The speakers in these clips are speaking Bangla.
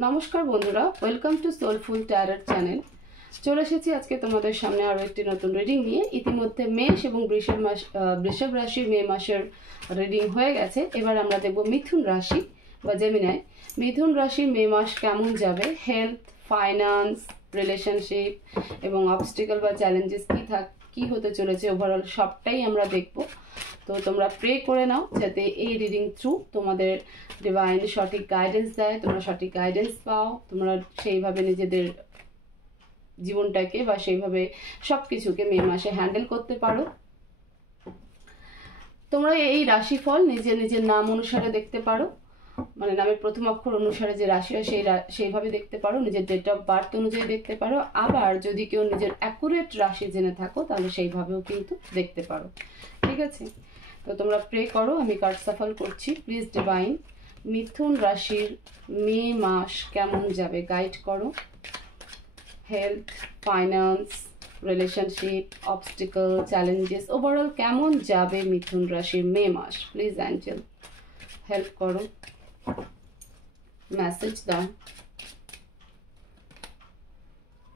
নমস্কার বন্ধুরা, welcome to soulful tarot channel. চলে এসেছি আজকে তোমাদের সামনে আরও একটি নতুন রিডিং নিয়ে। ইতিমধ্যে মেষ এবং বৃষভ রাশির মে মাসের রিডিং হয়ে গেছে। এবার আমরা দেখব মিথুন রাশি বা জেমিনাই। মিথুন রাশির মে মাস কেমন যাবে, হেলথ, ফাইন্যান্স, রিলেশনশিপ এবং অবস্টিকল বা চ্যালেঞ্জেস কি হতে চলেছে, ওভারঅল সবটাই আমরা দেখব। তো তোমরা প্রে করে নাও যাতে এই রিডিং থ্রু তোমাদের ডিভাইন সঠিক গাইডেন্স দেয়, তোমরা সঠিক গাইডেন্স পাও, তোমরা সেইভাবে নিজেদের জীবনটাকে বা সেইভাবে সব কিছুকে মে মাসে হ্যান্ডেল করতে পারো। তোমরা এই রাশিফল নিজের নিজের নাম অনুসারে দেখতে পারো, মানে নামের প্রথম অক্ষর অনুসারে যে রাশি হয় সেইভাবে দেখতে পারো, নিজের ডেট অফ বার্থ অনুযায়ী দেখতে পারো। আবার যদি কেউ নিজের অ্যাকুরেট রাশি জেনে থাকো তাহলে সেইভাবেও কিন্তু দেখতে পারো, ঠিক আছে? তো তোমরা প্রে করো, আমি কার্ড সাফল করছি। প্লিজ ডিভাইন, মিথুন রাশির মে মাস কেমন যাবে গাইড করো। Health, finance, relationship, অবস্টিকল, challenges, overall কেমন যাবে মিথুন রাশির মে মাস। প্লিজ অ্যাঞ্জেল হেল্প করো, মেসেজ দাও।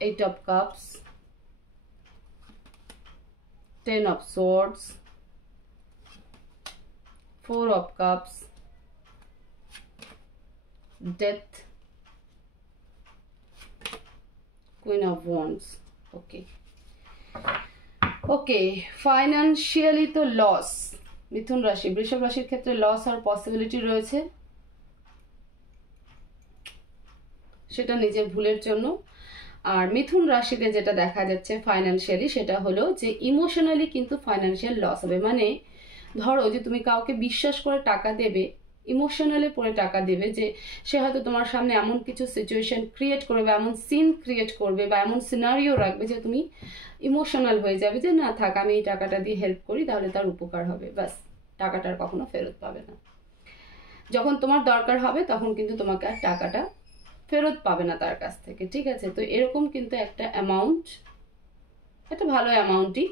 8 of Cups, 10 of Swords, 4 of Cups, Death, Queen of Wands. Okay, financially তো লস। মিথুন রাশি, বৃষভ রাশির ক্ষেত্রে লস আর পসিবিলিটি রয়েছে, সেটা নিজের ভুলের জন্য। আর মিথুন রাশিতে যেটা দেখা যাচ্ছে ফাইন্যান্সিয়ালি, সেটা হলো যে ইমোশনালি কিন্তু ফাইন্যান্সিয়াল লস হবে। মানে ধরো যে তুমি কাউকে বিশ্বাস করে টাকা দেবে, ইমোশনালি পরে টাকা দেবে, যে সে হয়তো তোমার সামনে এমন কিছু সিচুয়েশন ক্রিয়েট করবে, এমন সিন ক্রিয়েট করবে বা এমন সিনারিও রাখবে যে তুমি ইমোশনাল হয়ে যাবে যে না থাক, আমি এই টাকাটা দিয়ে হেল্প করি, তাহলে তার উপকার হবে, ব্যাস টাকাটার কখনো ফেরত পাবে না। যখন তোমার দরকার হবে তখন কিন্তু তোমাকে আর টাকাটা ফেরত পাবে না তার কাছ থেকে, ঠিক আছে? তো এরকম কিন্তু একটা অ্যামাউন্ট, একটা ভালো অ্যামাউন্টই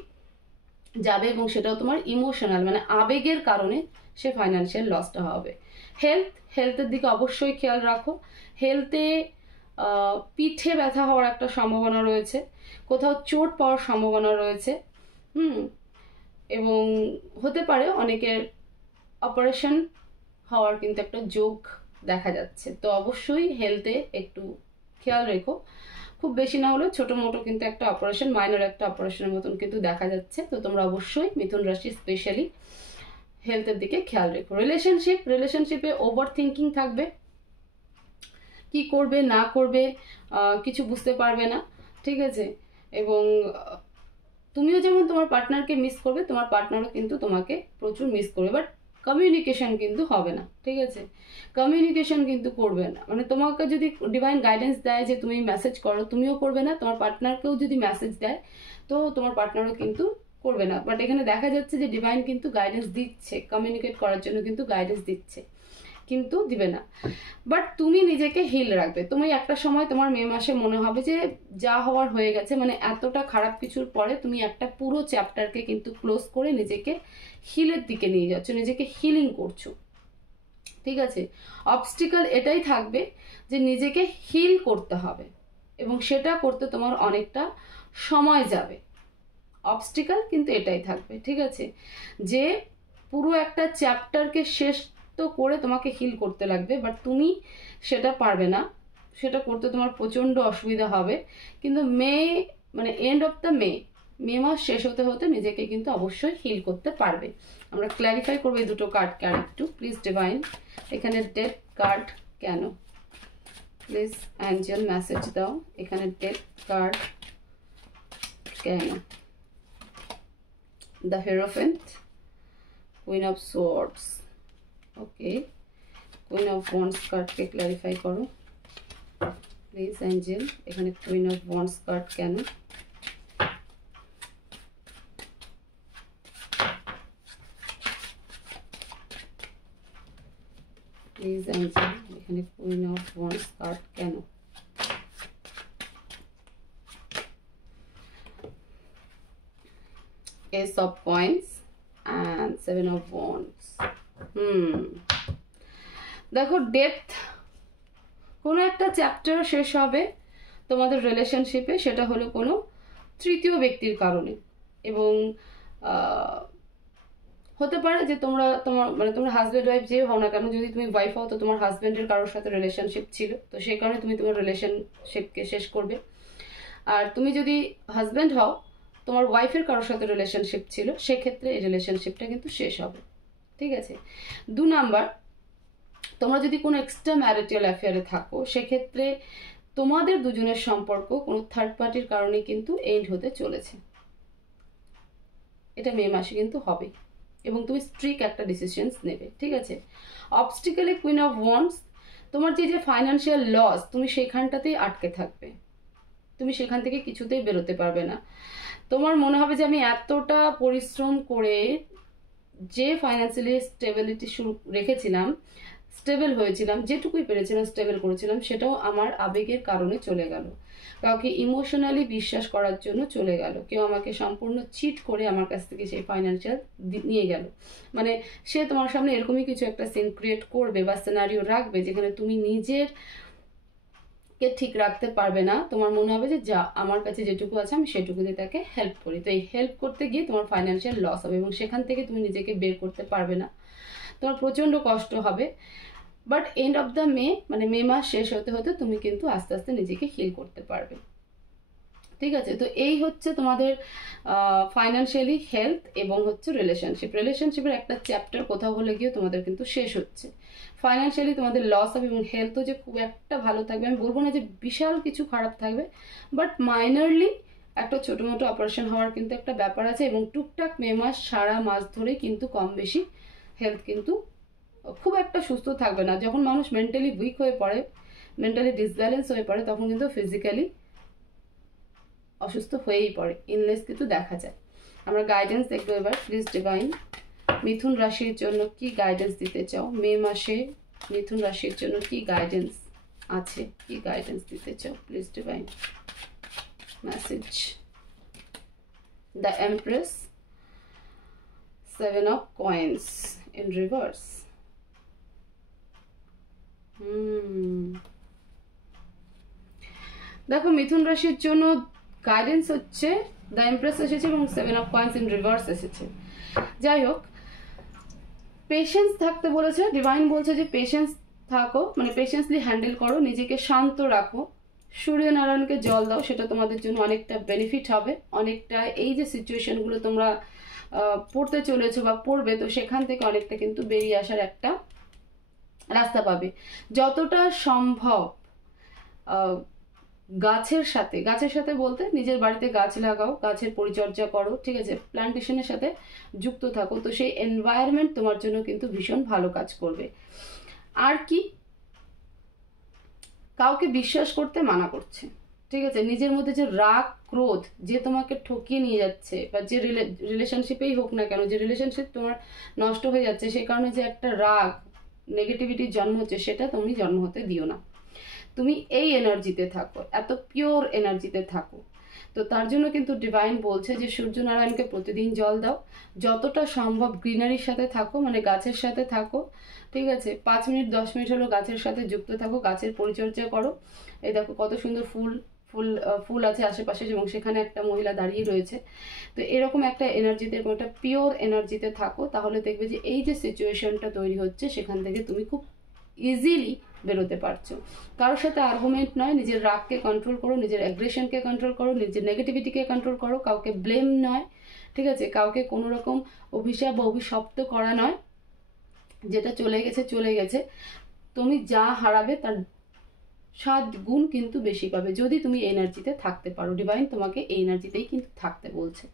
যাবে এবং সেটাও তোমার ইমোশনাল মানে আবেগের কারণে সে ফাইন্যান্সিয়াল লসটা হবে। হেলথের দিকে অবশ্যই খেয়াল রাখো। হেলথে পিঠে ব্যথা হওয়ার একটা সম্ভাবনা রয়েছে, কোথাও চোট পাওয়ার সম্ভাবনা রয়েছে, এবং হতে পারে অনেকের অপারেশন হওয়ার কিন্তু একটা যোগ দেখা যাচ্ছে। তো অবশ্যই হেলথে একটু খেয়াল রেখো। খুব বেশি না হলেও ছোটো মোটো কিন্তু একটা অপারেশন, মাইনর একটা অপারেশনের মতন কিন্তু দেখা যাচ্ছে। তো তোমরা অবশ্যই মিথুন রাশি স্পেশালি হেলথের দিকে খেয়াল রেখো। রিলেশনশিপে ওভার থিঙ্কিং থাকবে, কি করবে না করবে কিছু বুঝতে পারবে না, ঠিক আছে? এবং তুমিও যেমন তোমার পার্টনারকে মিস করবে, তোমার পার্টনারও কিন্তু তোমাকে প্রচুর মিস করবে, বাট কমিউনিকেশন কিন্তু হবে না, ঠিক আছে? কমিউনিকেশন কিন্তু করবে না, মানে তোমাকে যদি ডিভাইন গাইডেন্স দেয় যে তুমি মেসেজ করো, তুমিও করবে না, তোমার পার্টনারকেও যদি মেসেজ দেয় তো তোমার পার্টনারও কিন্তু করবে না। বাট এখানে দেখা যাচ্ছে যে ডিভাইন কিন্তু গাইডেন্স দিচ্ছে, কমিউনিকেট করার জন্য কিন্তু গাইডেন্স দিচ্ছে, কিন্তু দিবে না। বাট তুমি নিজেকে হিল রাখবে। তুমি একটা সময় তোমার মে মাসে মনে হবে যে যা হওয়ার হয়ে গেছে, মানে এতটা খারাপ কিছুর পরে তুমি একটা পুরো চ্যাপ্টারকে কিন্তু ক্লোজ করে নিজেকে হিলের দিকে নিয়ে যাচ্ছ, নিজেকে হিলিং করছো, ঠিক আছে? অবস্টিকল এটাই থাকবে যে নিজেকে হিল করতে হবে এবং সেটা করতে তোমার অনেকটা সময় যাবে। অবস্টিকল কিন্তু এটাই থাকবে, ঠিক আছে? যে পুরো একটা চ্যাপ্টারকে শেষ তো করে তোমাকে হিল করতে লাগবে, বাট তুমি সেটা পারবে না, সেটা করতে তোমার প্রচণ্ড অসুবিধা হবে। কিন্তু মানে এন্ড অফ দ্য মে মাস শেষ হতে হতে নিজেকে কিন্তু অবশ্যই হিল করতে পারবে। আমরা ক্ল্যারিফাই করবো এই দুটো কার্ড কেন একটু। প্লিজ ডিভাইন, এখানে ডেথ কার্ড কেন? প্লিজ অ্যাঞ্জেল মেসেজ দাও, এখানে ডেথ কার্ড কেন? The hierophant, queen of swords, okay, queen of wands কার্ডকে ক্ল্যারিফাই করো প্লিজ অ্যাঞ্জেল, এখানে কুইন অফ ওয়ান্ডস কার্ড কেন? প্লিজ অ্যাঞ্জেল, এখানে কুইন অফ ওয়ান্ডস কার্ড কেন? Ace of coins and 7 of Wands। দেখো ডেথ কোনো একটা চ্যাপ্টার শেষ হবে তোমাদের রিলেশনশিপে, সেটা হলো কোনো তৃতীয় ব্যক্তির কারণে। এবং হতে পারে যে তোমার হাজব্যান্ড ওয়াইফ যে হও না কেন, যদি তুমি ওয়াইফ হও তো তোমার হাজব্যান্ডের কারোর সাথে রিলেশনশিপ ছিল, তো সেই কারণে তুমি তোমার রিলেশনশিপকে শেষ করবে। আর তুমি যদি হাজব্যান্ড হও, তোমার ওয়াইফের কারোর সাথে রিলেশনশিপ ছিল, সেক্ষেত্রে এই রিলেশনশিপটা কিন্তু শেষ হবে। ঠিক আছে। 2 নাম্বার, তোমরা যদি কোনো এক্সট্রা ম্যারিটাল অ্যাফেয়ারে থাকো, সেক্ষেত্রে তোমাদের দুজনের সম্পর্ক কোনো থার্ড পার্টির কারণে কিন্তু এন্ড হতে চলেছে। এটা মে মাসে কিন্তু হবে এবং তুমি স্ট্রিক একটা ডিসিশনস নেবে। ঠিক আছে। অবস্টিকেলে কুইন অফ ওয়ান্ডস, তোমার যে ফাইন্যান্সিয়াল লস, তুমি সেখানটাতেই আটকে থাকবে, তুমি সেখান থেকে কিছুতেই বেরোতে পারবে না। তোমার মনে হবে যে আমি এতটা পরিশ্রম করে যে ফাইন্যান্সিয়ালি স্টেবিলিটি রেখেছিলাম, স্টেবল হয়েছিলাম, যেটুকুই পেরেছিলাম স্টেবল করেছিলাম, সেটাও আমার আবেগের কারণে চলে গেল, কাউকে ইমোশনালি বিশ্বাস করার জন্য চলে গেল, কেউ আমাকে সম্পূর্ণ চিট করে আমার কাছ থেকে সেই ফাইন্যান্সিয়াল নিয়ে গেল। মানে সে তোমার সামনে এরকমই কিছু একটা সিন ক্রিয়েট করবে বা সিনারিও রাখবে যেখানে তুমি নিজের কে ঠিক রাখতে পারবে না। তোমার মনে হবে যে যা আমার কাছে যেটুকু আছে আমি সেটুকু দিয়ে তাকে হেল্প করি, তো এই হেল্প করতে গিয়ে তোমার ফাইন্যান্সিয়াল লস হবে এবং সেখান থেকে তুমি নিজেকে বের করতে পারবে না, তোমার প্রচণ্ড কষ্ট হবে। বাট এন্ড অফ দ্য মে, মানে মে মাস শেষ হতে হতে তুমি কিন্তু আস্তে আস্তে নিজেকে হিল করতে পারবে। ঠিক আছে। তো এই হচ্ছে তোমাদের ফাইন্যান্সিয়ালি, হেলথ এবং হচ্ছে রিলেশনশিপের একটা চ্যাপ্টার কোথাও বলে গিয়ে তোমাদের কিন্তু শেষ হচ্ছে। ফাইন্যান্সিয়ালি তোমাদের লস হবে এবং হেলথও যে খুব একটা ভালো থাকবে আমি বলবো না যে বিশাল কিছু খারাপ থাকবে, বাট মাইনরলি একটা ছোটো মোটো অপারেশন হওয়ার কিন্তু একটা ব্যাপার আছে এবং টুকটাক মে মাস সারা মাস ধরে কিন্তু কম বেশি হেলথ কিন্তু খুব একটা সুস্থ থাকবে না। যখন মানুষ মেন্টালি উইক হয়ে পড়ে, মেন্টালি ডিসব্যালেন্স হয়ে পড়ে, তখন কিন্তু ফিজিক্যালি অসুস্থ হয়েই পড়ে, ইনলেস কিন্তু দেখা যায়। আমরা গাইডেন্স দেখবো এবার। প্লিজ ডিভাইন, মিথুন রাশির জন্য কি গাইডেন্স দিতে চাও মে মাসে? মিথুন রাশির জন্য কি গাইডেন্স আছে, কি গাইডেন্স দিতে চাও? Please divine message. The empress, 7 of coins in reverse. দেখো মিথুন রাশির জন্য গাইডেন্স হচ্ছে দ্য এমপ্রেস এসেছে এবং 7 of coins in reverse এসেছে। যাই হোক, পেশেন্স থাকতে বলেছে, ডিভাইন বলছে যে পেশেন্স থাকো, মানে পেশেন্সলি হ্যান্ডেল করো, নিজেকে শান্ত রাখো, সূর্যনারায়ণকে জল দাও, সেটা তোমাদের জন্য অনেকটা বেনিফিট হবে। অনেকটা এই যে সিচুয়েশনগুলো তোমরা পড়তে চলেছো বা পড়বে, তো সেখান থেকে অনেকটা কিন্তু বেরিয়ে আসার একটা রাস্তা পাবে। যতটা সম্ভব গাছের সাথে বলতে নিজের বাড়িতে গাছ লাগাও, গাছের পরিচর্যা করো, ঠিক আছে, প্ল্যান্টেশনের সাথে যুক্ত থাকো, তো সেই এনভায়রনমেন্ট তোমার জন্য কিন্তু ভীষণ ভালো কাজ করবে। আর কি, কাউকে বিশ্বাস করতে মানা করছে, ঠিক আছে, নিজের মধ্যে যে রাগ ক্রোধ যে তোমাকে ঠকিয়ে নিয়ে যাচ্ছে, বা যে রিলেশনশিপেই হোক না কেন, যে রিলেশনশিপ তোমার নষ্ট হয়ে যাচ্ছে, সেই কারণে যে একটা রাগ নেগেটিভিটির জন্ম হচ্ছে, সেটা তুমি জন্ম হতে দিও না। তুমি এই এনার্জিতে থাকো, এত পিওর এনার্জিতে থাকো। তো তার জন্য কিন্তু ডিভাইন বলছে যে সূর্যনারায়ণকে প্রতিদিন জল দাও, যতটা সম্ভব গ্রিনারির সাথে থাকো, মানে গাছের সাথে থাকো, ঠিক আছে, 5 মিনিট 10 মিনিট হলো গাছের সাথে যুক্ত থাকো, গাছের পরিচর্যা করো। এই দেখো কত সুন্দর ফুল আছে আশেপাশে এবং সেখানে একটা মহিলা দাঁড়িয়ে রয়েছে। তো এরকম একটা এনার্জিতে, এরকম একটা পিওর এনার্জিতে থাকো, তাহলে দেখবে যে এই যে সিচুয়েশনটা তৈরি হচ্ছে সেখান থেকে তুমি খুব ইজিলি বেরোতে পারছো। কারোর সাথে আর্গুমেন্ট নয়, নিজের রাগকে কন্ট্রোল করো, নিজের অ্যাগ্রেশনকে কন্ট্রোল করো, নিজের নেগেটিভিটিকে কন্ট্রোল করো, কাউকে ব্লেম নয়, ঠিক আছে, কাউকে কোনো রকম অভিশাপ বা অভিশপ্ত করা নয়, যেটা চলে গেছে, তুমি যা হারাবে তার 7 গুণ কিন্তু বেশি পাবে যদি তুমি এনার্জিতে থাকতে পারো। ডিভাইন তোমাকে এই এনার্জিতেই কিন্তু থাকতে বলছে।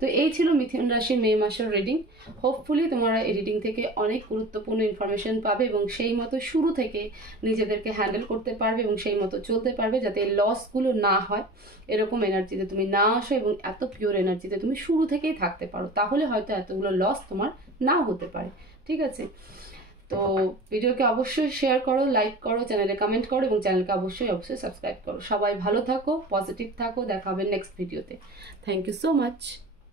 তো এই ছিল মিথুন রাশির মে মাসের রিডিং। হোপফুলি তোমরা এই রিডিং থেকে অনেক গুরুত্বপূর্ণ ইনফরমেশন পাবে এবং সেই মতো শুরু থেকে নিজেদেরকে হ্যান্ডেল করতে পারবে এবং সেই মতো চলতে পারবে, যাতে লসগুলো না হয়, এরকম এনার্জিতে তুমি না আসো এবং এত পিওর এনার্জিতে তুমি শুরু থেকেই থাকতে পারো, তাহলে হয়তো এতগুলো লস তোমার নাও হতে পারে। ঠিক আছে, তো ভিডিওকে অবশ্যই শেয়ার করো, লাইক করো, চ্যানেলে কমেন্ট করো এবং চ্যানেলকে অবশ্যই সাবস্ক্রাইব করো। সবাই ভালো থাকো, পজিটিভ থাকো, দেখা হবে নেক্সট ভিডিওতে। Thank you so much.